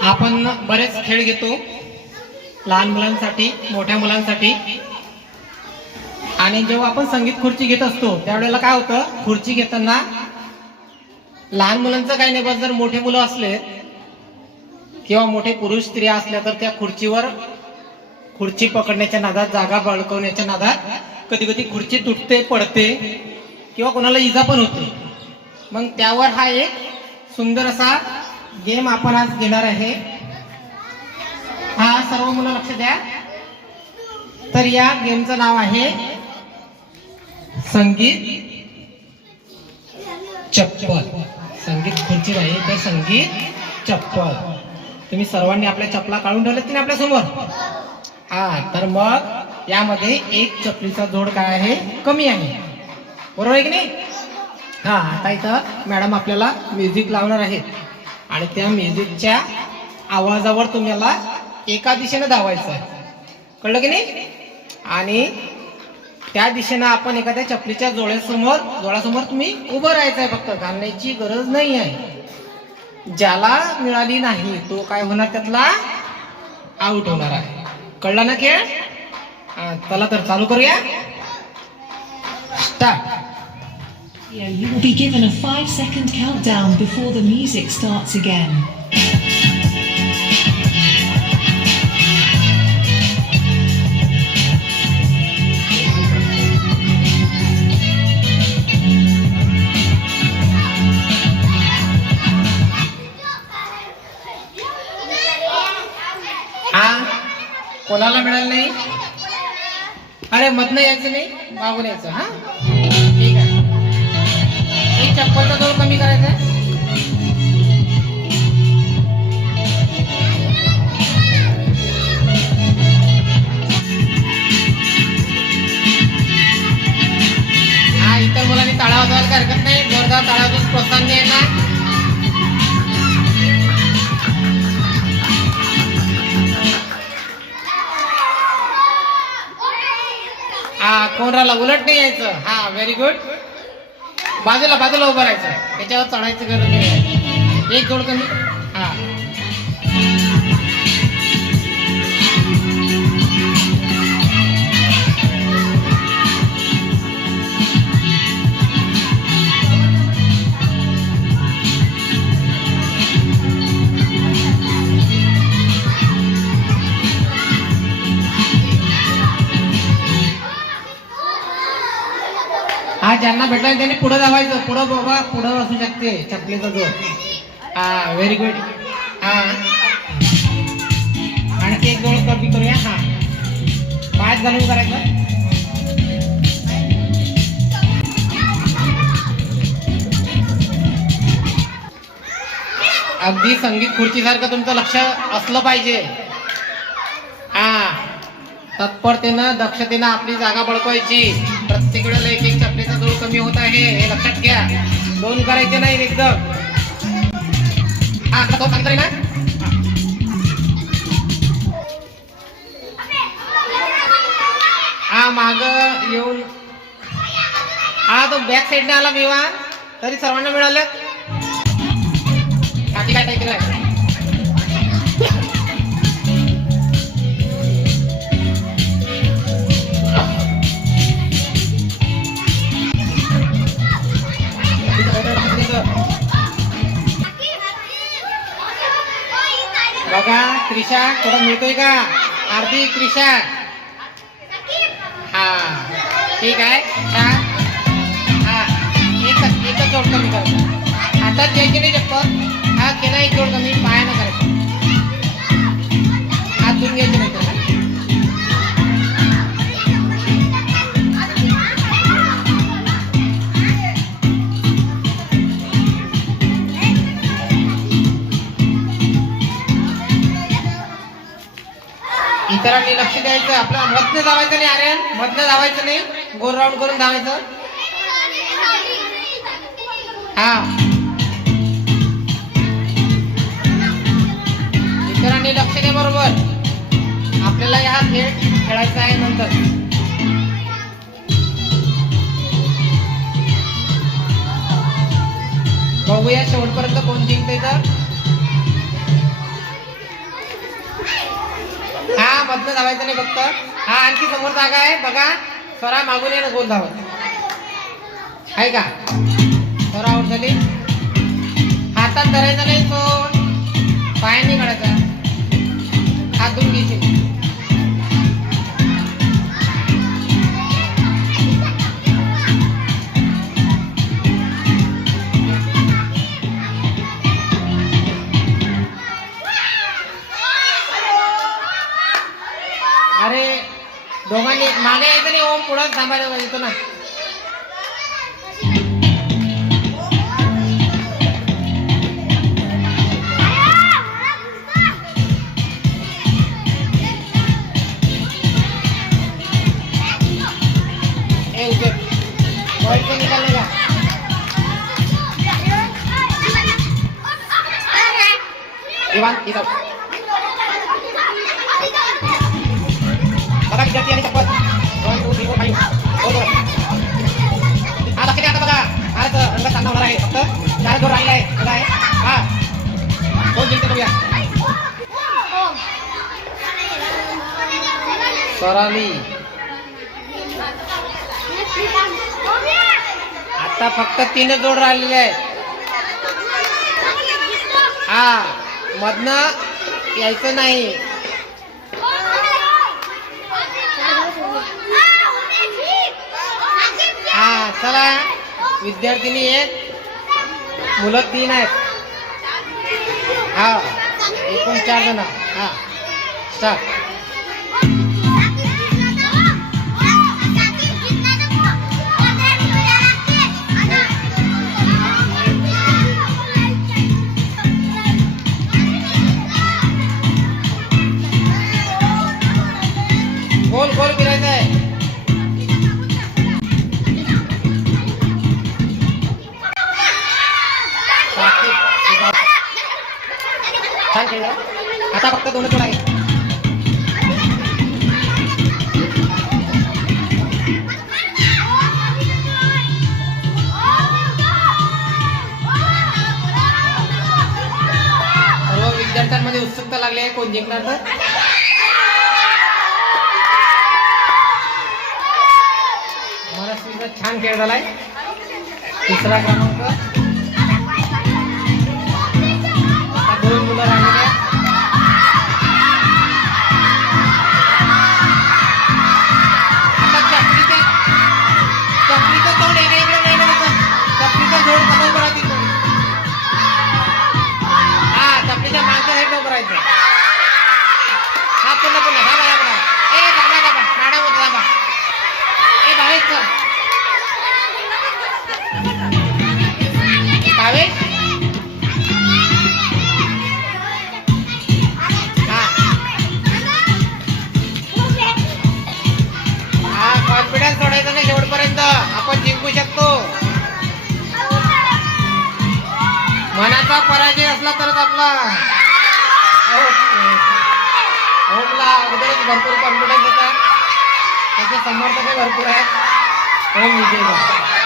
आपण बरेच खेळ घेतो. लहान मुलांसाठी मोठ्या मुलांसाठी. आणि जेव्हा आपण संगीत खुर्ची घेत असतो त्यावेळेला काय होतं? खुर्ची घेताना लहान मुलांचं काही नाही बस जर मोठे मुलं असले किंवा मोठे पुरुष स्त्रिया असल्या तर त्या खुर्चीवर खुर्ची पकडण्याच्या नादात जागा बळकवण्याच्या नादात कधी कधी खुर्ची तुटते पडते किंवा कोणाला इजा पण होते. मग त्यावर हा एक सुंदर असा गेम आपण आज घेणार आहे. हा सर्व मुलं लक्ष द्या. तर या गेमचं नाव आहे संगीत चप्पल. संगीत खुर्ची नाही तर संगीत चप्पल. तुम्ही सर्वांनी आपल्या चपला काढून ठेवल्यात की नाही आपल्यासमोर? हा तर मग यामध्ये एक चपलीचा जोड काय आहे? कमी आहे. बरोबर आहे की नाही? हा आता इथं मॅडम आपल्याला म्युझिक लावणार आहेत. आणि त्या म्युझिकच्या आवाजावर तुम्हाला एका दिशेनं धावायचं आहे कळलं की नाही? आणि त्या दिशेनं आपण एखाद्या चपलीच्या जोड्यासमोर जोडासमोर तुम्ही उभं राहायचं आहे फक्त. घालण्याची गरज नाही आहे. ज्याला मिळाली नाही तो काय होणार? त्यातला आउट होणार आहे. कळला ना खेळ? चला तर चालू करूया. Start You will be given a five second countdown before the music starts again. हा कोणाला मिळालं नाही अरे मधनं यायचं नाही मागून यायचं हा ठीक आहे एक चप्पलचा जोर कमी करायचा आहे. हा इतर मुलांनी टाळा वाजवायला काही हरकत नाही. जोरदार टाळा प्रोत्साहन द्यायला हा कोण राहिला उलट नाही यायचं. हा व्हेरी गुड बाजूला बाजूला उभं राहायचं. त्याच्यावर चढायचं गरज नाही. एक जोड कमी. हा. ज्यांना भेटला त्यांनी पुढे धावायचं पुढं बाबा पुढं असू शकते. चपलीचा जो. हा व्हेरी गुड हा. आणखी एक जवळ कमी करूया. हा. पाच घालून करायचं अगदी संगीत खुर्चीसारखं तुमचं लक्ष असलं पाहिजे. हा. तत्परतेनं दक्षतेनं आपली जागा बळकवायची. प्रत्येक वेळेला एक कमी होत आहे हे लक्षात घ्या. दोन करायचे नाही एकदम. हा आता तो सांगतोय ना? हा माग येऊन हा तो बॅक साईडने आला विमान तरी सर्वांना मिळालं. थोडं मिळतोय का? आरती त्रिशा. हा ठीक आहे. छान. हा एकच एकच जोड कमी करायचं आता द्यायची नाही चप्पल. हा केला एक जोड कमी. पायानं करायचं. हात धुवून नाही त्याला. इतरांनी लक्ष द्यायचं. आपलं मधनं धावायचं नाही आर्यन. मधनं धावायचं नाही. गोल राऊंड करून धावायचं. हा. इतरांनी लक्ष द्या बरोबर. आपल्याला हा खेळ खेळायचा आहे नंतर. बघूया शेवटपर्यंत कोण जिंकते तर. मधनं धावायचं नाही फक्त. हा आणखी समोर जागा आहे. बघा स्वरा मागून येणं गोल धावत. आहे का? स्वरा आउट झाली हातात धरायचा नाही तो. पायाने काढायचा. हात धुवून घ्यायचे. यायचं नाही ओम पुढं थांबायला येतो ना ए उद्या बॉल को निकालने का बघा हा लक्ष आता बघा आज रंग चांगला होणार आहे फक्त चार जोर राहिला आहे बघा आहे हा कोण जिंकते बघूया स्वराली आता फक्त तीन जोड राहिलेले आहेत. हा मधनं यायचं नाही. चला विद्यार्थिनी एक मुलं तीन आहेत. हा एकूण चार जण. हा स्टार्ट गोल गोल उत्सुकता कोण जिंकणार तर मनस्वीचा छान खेळ झालाय. तिसरा क्रमांक मनाचा पराजय असला तरच आपला. ओमला अगोदरच भरपूर कॉन्फिडन्स होता त्याचे समर्थक भरपूर आहेत. ओम विजय झाला.